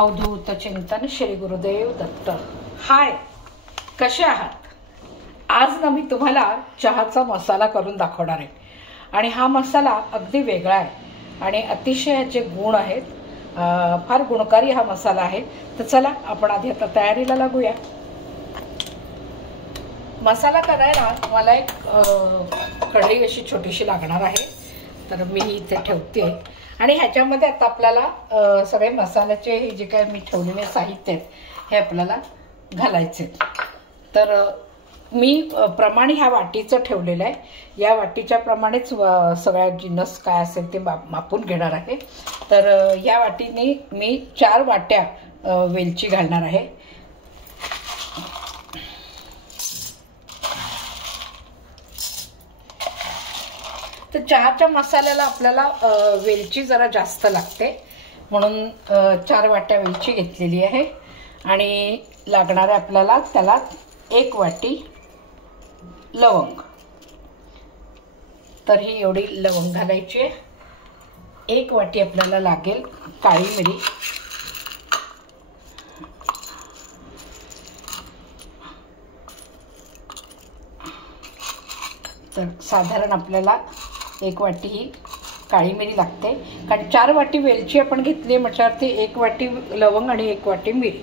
अवधूत चिंतन श्री गुरुदेव दत्त। हाय, कसे आहात? आज ना मी तुम्हाला चहाचा मसाला करून दाखवणार आहे आणि हा मसाला अगदी वेगळा आहे आणि अतिशय याचे गुण आहेत। फार गुणकारी हा मसाला आहे। तर चला आपण आधी आता तयारीला लागूया। मसाला करायला मला एक कढई अशी छोटीशी लागणार आहे, तर मी इथे ठेवते आणि ह्याच्यामध्ये आता आपल्याला सगळे मसाल्याचे हे जे काय मी ठेवलेले साहित्य आहेत हे आपल्याला घालायचे। तर मी प्रमाण ह्या वाटीचं ठेवलेलं आहे। या वाटीच्या प्रमाणेच सगळ्या जिन्नस काय असेल ते मापून घेणार आहे। तर या वाटीने मी 4 वाट्या वेलची घालणार आहे। तर चहाच्या मसाल्याला आपल्याला वेलची जरा जास्त लागते, म्हणून 4 वाट्या वेलची घेतलेली आहे आणि लागणार आहे आपल्याला त्याला 1 वाटी लवंग। तर ही एवढी लवंग घालायची आहे। 1 वाटी आपल्याला लागेल काळी मिरी, तर साधारण आपल्याला 1 वाटी ही काळी मिरी लागते, कारण 4 वाटी वेलची आपण घेतली म्हटल्यावरती 1 वाटी लवंग आणि 1 वाटी मिरी।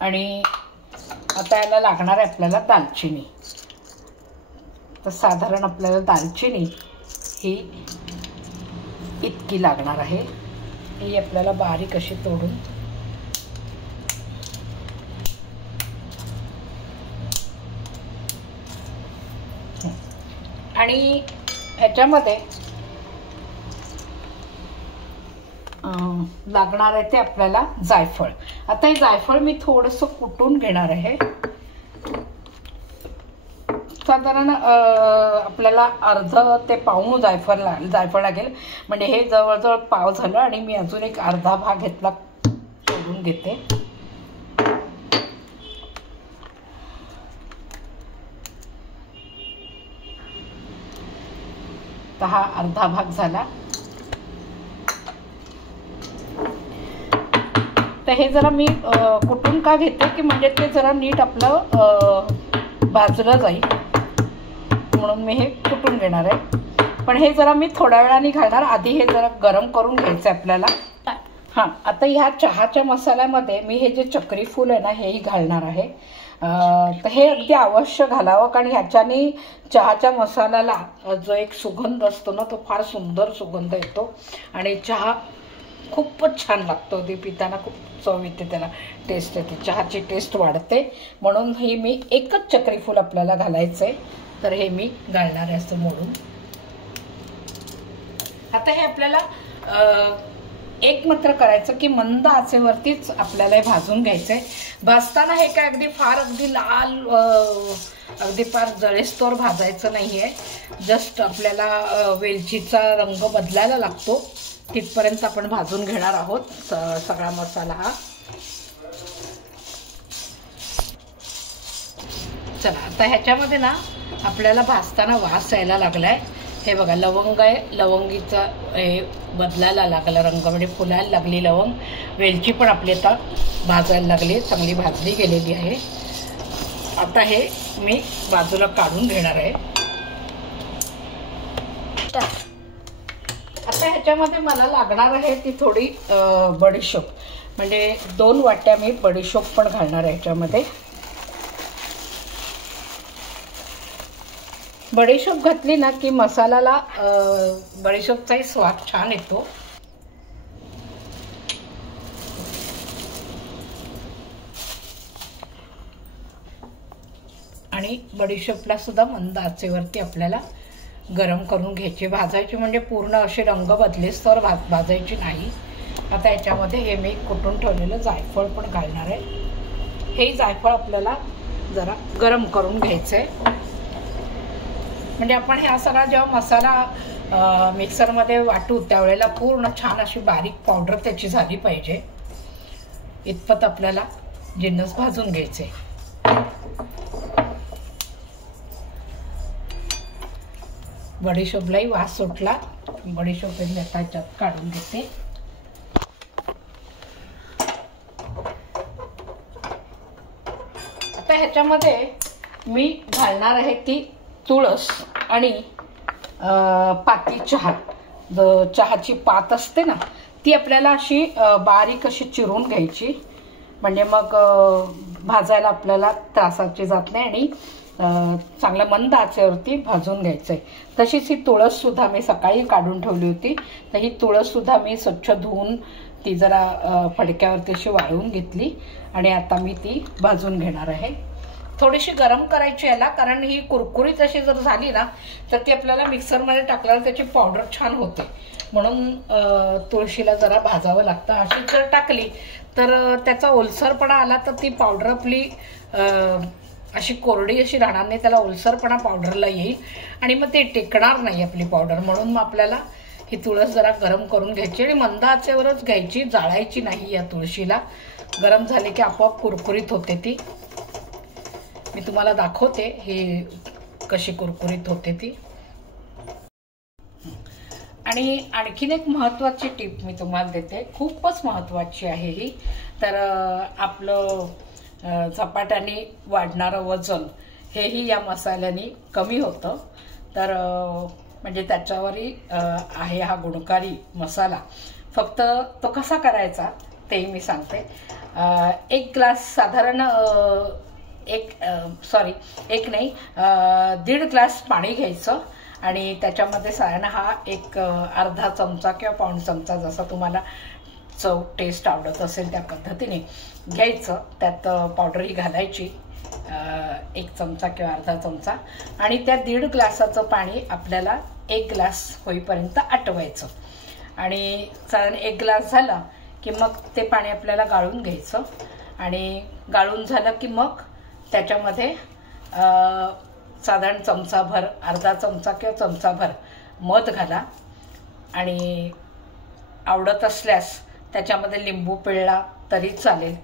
आणि आता याला लागणार आहे आपल्याला दालचिनी। तर साधारण आपल्याला दालचिनी ही इतकी लागणार आहे। ही आपल्याला बारीक अशी तोडून आणि ह्याच्यामध्ये लागणार आहे ते आपल्याला जायफळ। आता हे जायफळ मी थोडंसं कुटून घेणार आहे। साधारण आपल्याला अर्ध ते पाऊण जायफळ लागेल, म्हणजे हे जवळजवळ पाव झालं आणि मी अजून एक अर्धा भाग घेतला, तोडून घेते। तर हा अर्धा भाग झाला। तर हे जरा मी कुटून का घेते की म्हणजे ते जरा नीट आपलं भाजलं जाईल, म्हणून मी हे कुटून घेणार आहे। पण हे जरा मी थोड्या वेळाने घालणार, आधी हे जरा गरम करून घ्यायचं आपल्याला। हां, आता ह्या चहाच्या मसाल्यामध्ये मी हे जे चक्री फूल आहे ना हेही घालणार आहे। तर हे अगदी अवश्य घालावं, कारण ह्याच्याने चहाच्या मसाल्याला जो एक सुगंध असतो ना तो फार सुंदर सुगंध येतो आणि चहा खूपच छान लागतो। ते पिताना खूप चव येते, त्याला टेस्ट येते, चहाची टेस्ट वाढते। म्हणून ही मी एकच चक्री फूल आपल्याला घालायचं आहे। तर हे मी घालणार आहे असं मोडून। आता हे आपल्याला एक मात्र करायचं की मंद आचेवरतीच आपल्याला हे भाजून घ्यायचंय। भाजताना हे काय अगदी लाल अगदी फार जळेस्तोवर भाजायचं नाहीये। जस्ट आपल्याला वेलचीचा रंग बदलायला लागतो तिथपर्यंत आपण भाजून घेणार आहोत सगळा मसाला हा। चला, आता ह्याच्यामध्ये ना आपल्याला भाजताना वास यायला लागलाय। हे बघा, लवंग आहे, लवंगीचा हे बदलायला लागला रंग, म्हणजे फुलायला लागली लवंग। वेलची पण आपली आता भाजायला लागली, चांगली भाजली गेलेली आहे। आता हे मी बाजूला काढून घेणार आहे। आता ह्याच्यामध्ये मला लागणार आहे ती थोडी बडीशोप, म्हणजे 2 वाट्या मी बडीशोप पण घालणार आहे ह्याच्यामध्ये। बडीशोप घातली ना की मसाल्याला बडीशोपचाही स्वाद छान येतो। आणि बडीशोपला सुद्धा मंद आचेवरती आपल्याला गरम करून घ्यायची, भाजायची, म्हणजे पूर्ण असे रंग बदलेस तर भाजायची नाही। आता याच्यामध्ये हे मी कुटून ठेवलेलं जायफळ पण घालणार आहे। हे जायफळ आपल्याला जरा गरम करून घ्यायचं आहे, म्हणजे आपण हा सगळा जेव्हा मसाला मिक्सरमध्ये वाटू त्यावेळेला पूर्ण छान अशी बारीक पावडर त्याची झाली पाहिजे, इतपत आपल्याला जिन्नस भाजून घ्यायचे। बडीशोपलाही वास सुटला. बडीशोप त्याच्यात काढून घेते. आता ह्याच्यामध्ये मी घालणार आहे ती तुळस आणि पाती चहा. चहाची पात असते ना ती आपल्याला अशी बारीक अशी चिरून घ्यायची, म्हणजे मग भाजायला आपल्याला त्रासाची जात नाही आणि चांगलं मंद आचेवरती भाजून घ्यायचं आहे. तशीच ही तुळससुद्धा मी सकाळी काढून ठेवली होती. तर ही तुळससुद्धा मी स्वच्छ धुवून ती जरा फडक्यावरती अशी वाळवून घेतली आणि आता मी ती भाजून घेणार आहे. थोडीशी गरम करायची याला, कारण ही कुरकुरीत अशी जर झाली ना तर ती आपल्याला मिक्सरमध्ये टाकल्यावर त्याची पावडर छान होते. म्हणून तुळशीला जरा भाजावं लागतं. अशी जर टाकली तर त्याचा ओलसरपणा आला तर ती पावडर आपली अशी कोरडी अशी राहणार नाही, त्याला ओलसरपणा पावडरला येईल आणि मग ते टिकणार नाही आपली पावडर. म्हणून मग आपल्याला ही तुळस जरा गरम करून घ्यायची आणि मंद आचेवरच घ्यायची, जाळायची नाही या तुळशीला. गरम झाली की आपोआप कुरकुरीत होते ती. मी तुम्हाला दाखवते ही कशी कुरकुरीत होते ती. आणि आणखीन एक महत्त्वाची टीप मी तुम्हाला देते, खूपच महत्त्वाची आहे ही. तर आपलं झपाट्याने वाढणारं वजन हेही या मसाल्याने कमी होतं. तर म्हणजे त्याच्यावरही आहे हा गुणकारी मसाला. फक्त तो कसा करायचा ते मी सांगते. एक ग्लास साधारण दीड ग्लास पाणी घ्यायचं आणि त्याच्यामध्ये साधारण हा एक अर्धा चमचा किंवा पाऊण चमचा, जसा तुम्हाला चव टेस्ट आवडत असेल त्या पद्धतीने घ्यायचं. त्यात पावडर ही घालायची, एक चमचा किंवा अर्धा चमचा, आणि त्या दीड ग्लासाचं पाणी आपल्याला एक ग्लास होईपर्यंत आटवायचं. आणि साधारण एक ग्लास झाला की मग ते पाणी आपल्याला गाळून घ्यायचं. आणि गाळून झालं की मग त्याच्यामध्ये साधारण चमचाभर, अर्धा चमचा किंवा चमचाभर मध घाला. आणि आवडत असल्यास त्याच्यामध्ये लिंबू पिळला तरी चालेल.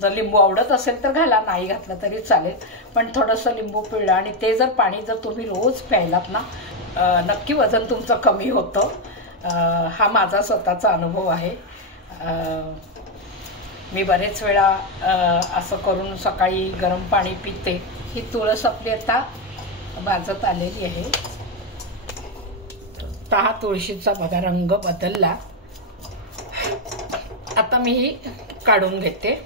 जर लिंबू आवडत असेल तर घाला, नाही घातलं तरी चालेल, पण थोडंसं लिंबू पिळलं आणि ते जर पाणी जर तुम्ही रोज प्यायलात ना, नक्की वजन तुमचं कमी होतं. हा माझा स्वतःचा अनुभव आहे. मी बरेच वेळा असं करून सकाळी गरम पाणी पिते. ही तुळस आपली आता भाजत आलेली आहे. तर हा तुळशीचा बघा रंग बदलला. आता मी ही काढून घेते.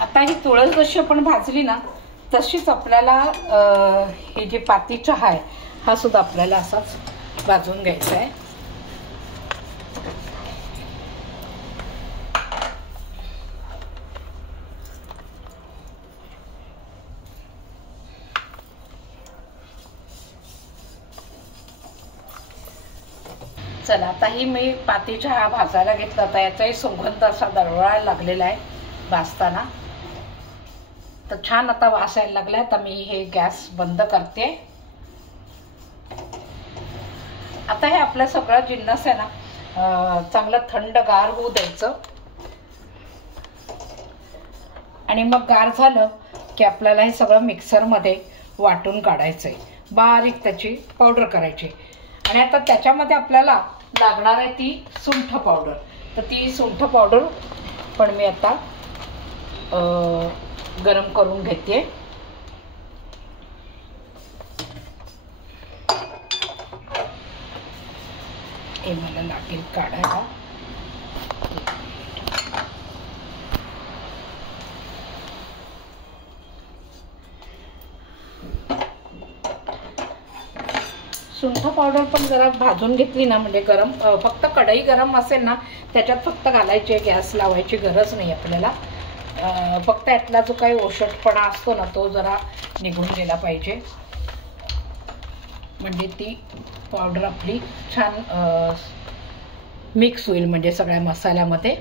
आता ही तुळस जशी आपण भाजली ना तशीच आपल्याला हे जे पाती चहा आहे हा सुद्धा आपल्याला असाच भाजून घ्यायचा आहे. चला, आता ही मी पाती चहा भाजायला घेतला होता. याचाही सुगंध असा दरवळायला लागलेला आहे भाजताना. तर छान आता वास यायला लागलाय. तर मी हे गॅस बंद करते. आता हे आपलं सगळं जिन्नस आहे ना चांगलं थंडगार होऊ द्यायचं. आणि मग गार झालं की आपल्याला हे सगळं मिक्सरमध्ये वाटून काढायचंय, बारीक त्याची पावडर करायची. आणि आता त्याच्यामध्ये आपल्याला लागणार आहे ती सुंठ पावडर. तर ती सुंठ पावडर पण मी आता गरम करून घेते. हे मला लागेल काढायला. सुंठ पावडर पण जरा भाजून घेतली ना, म्हणजे गरम फक्त कढई गरम असेल ना त्याच्यात फक्त घालायची, गॅस लावायची गरज नाही आपल्याला. फक्त यातला जो काही ओशटपणा असतो ना तो जरा निघून गेला पाहिजे, म्हणजे ती पावडर आपली छान मिक्स होईल म्हणजे सगळ्या मसाल्यामध्ये.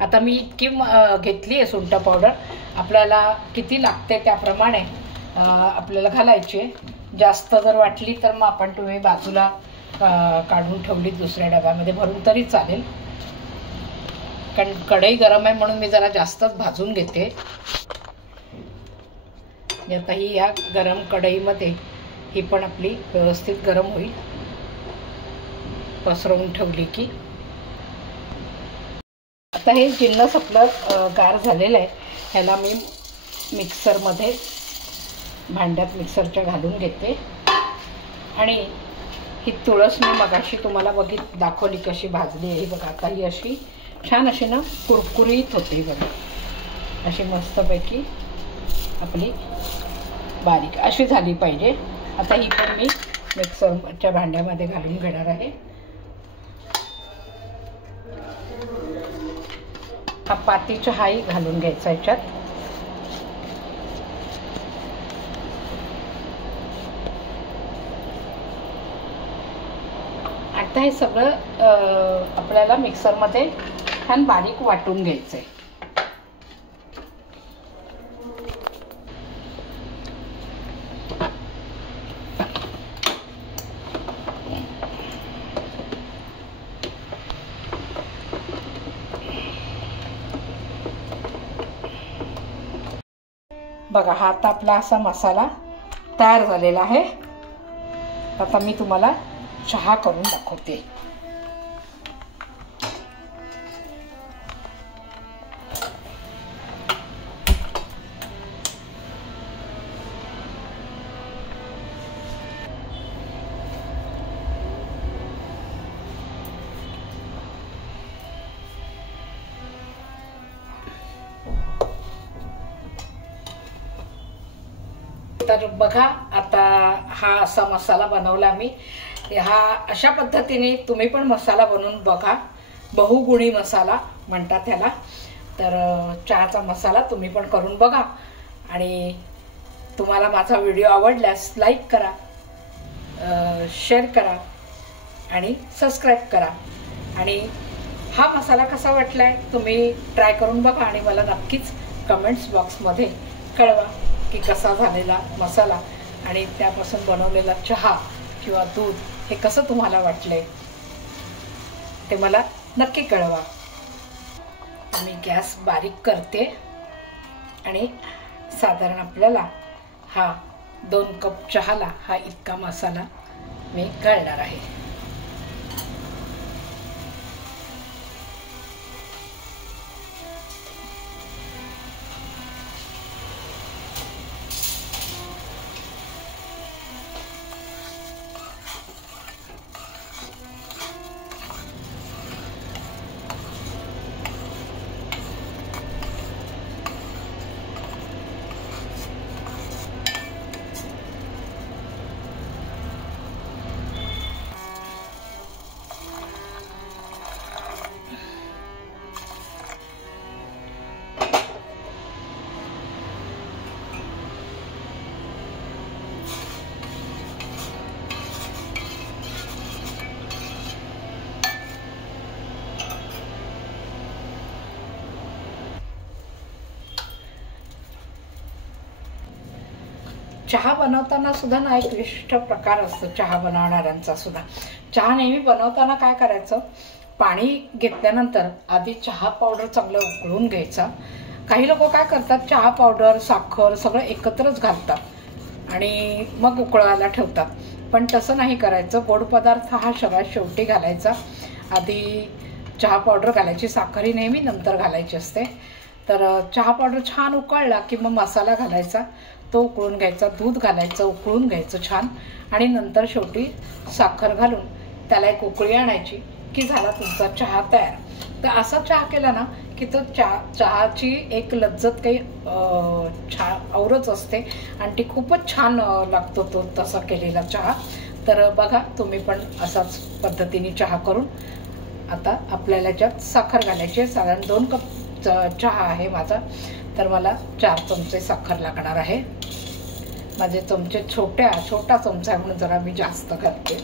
आता मी इतकी घेतली आहे सुंठ पावडर. आपल्याला किती लागते त्याप्रमाणे आपल्याला घालायची. जास्त जर वाटली तर मग आपण तुम्ही बाजूला काढून ठेवली दुसऱ्या डब्यामध्ये भरून तरी चालेल, कारण कढई गरम आहे म्हणून मी जरा जास्तच भाजून घेते. आता ही या गरम कढईमध्ये ही पण आपली व्यवस्थित गरम होईल पसरवून ठेवली की. आता हे जिन्नस आपलं गार झालेलं आहे, ह्याला मी मिक्सरमध्ये भांड्यात मिक्सरच्या घालून घेते. आणि ही तुळस मी मगाशी तुम्हाला दाखवली कशी भाजली आहे. बघा आता ही अशी छान अशी ना कुरकुरीत होते बघा, अशी मस्तपैकी आपली बारीक अशी झाली पाहिजे. आता ही पण मी मिक्सरच्या भांड्यामध्ये घालून घेणार आहे. हा पाती चहाही घालून घ्यायचा याच्यात. आता हे सगळं आपल्याला मिक्सरमध्ये छान बारीक वाटून घ्यायचंय. बघा हा आता आपला असा मसाला तयार झालेला आहे. आता मी तुम्हाला चहा करून दाखवते. तर बघा आता हा असा मसाला बनवला मी. हा अशा पद्धतीने तुम्ही पण मसाला बनवून बघा. बहुगुणी मसाला म्हणतात त्याला. तर चहाचा मसाला तुम्ही पण करून बघा. आणि तुम्हाला माझा व्हिडिओ आवडल्यास लाईक करा, शेअर करा आणि सबस्क्राईब करा. आणि हा मसाला कसा वाटलाय तुम्ही ट्राय करून बघा आणि मला नक्कीच कमेंट्स बॉक्समध्ये कळवा की कसा झालेला मसाला आणि त्यापासून बनवलेला चहा किंवा दूध हे कसं तुम्हाला वाटलंय ते मला नक्की कळवा. मी गॅस बारीक करते आणि साधारण आपल्याला हा 2 कप चहाला हा इतका मसाला मी घालणार आहे. चहा बनवताना सुद्धा ना एक विशिष्ट प्रकार असतो चहा बनवणाऱ्यांचा सुद्धा. चहा नेहमी बनवताना काय करायचं, पाणी घेतल्यानंतर आधी चहा पावडर चांगलं उकळून घ्यायचा. काही लोक काय करतात, चहा पावडर साखर सगळं एकत्रच घालतात आणि मग उकळायला ठेवतात. पण तसं नाही करायचं. गोड पदार्थ हा सगळ्यात शेवटी घालायचा. आधी चहा पावडर घालायची, साखरही नेहमी नंतर घालायची असते. तर चहा पावडर छान उकळला की मग मसाला घालायचा, तो उकळून घ्यायचा. दूध घालायचं, उकळून घ्यायचं छान आणि नंतर शेवटी साखर घालून त्याला एक उकळी आणायची की झाला तुमचा चहा तयार. तर असा चहा केला ना की तो चहाची एक लज्जत काही औरच असते आणि ती खूपच छान लागतो तो तसा केलेला चहा. तर बघा तुम्ही पण असाच पद्धतीने चहा करून. आता आपल्याला याच्यात साखर घालायची. साधारण 2 कप चहा आहे माझा, तर मला 4 चमचे साखर लागणार आहे. माझे चमचे छोटा चमचा आहे म्हणून जरा मी जास्त घालते.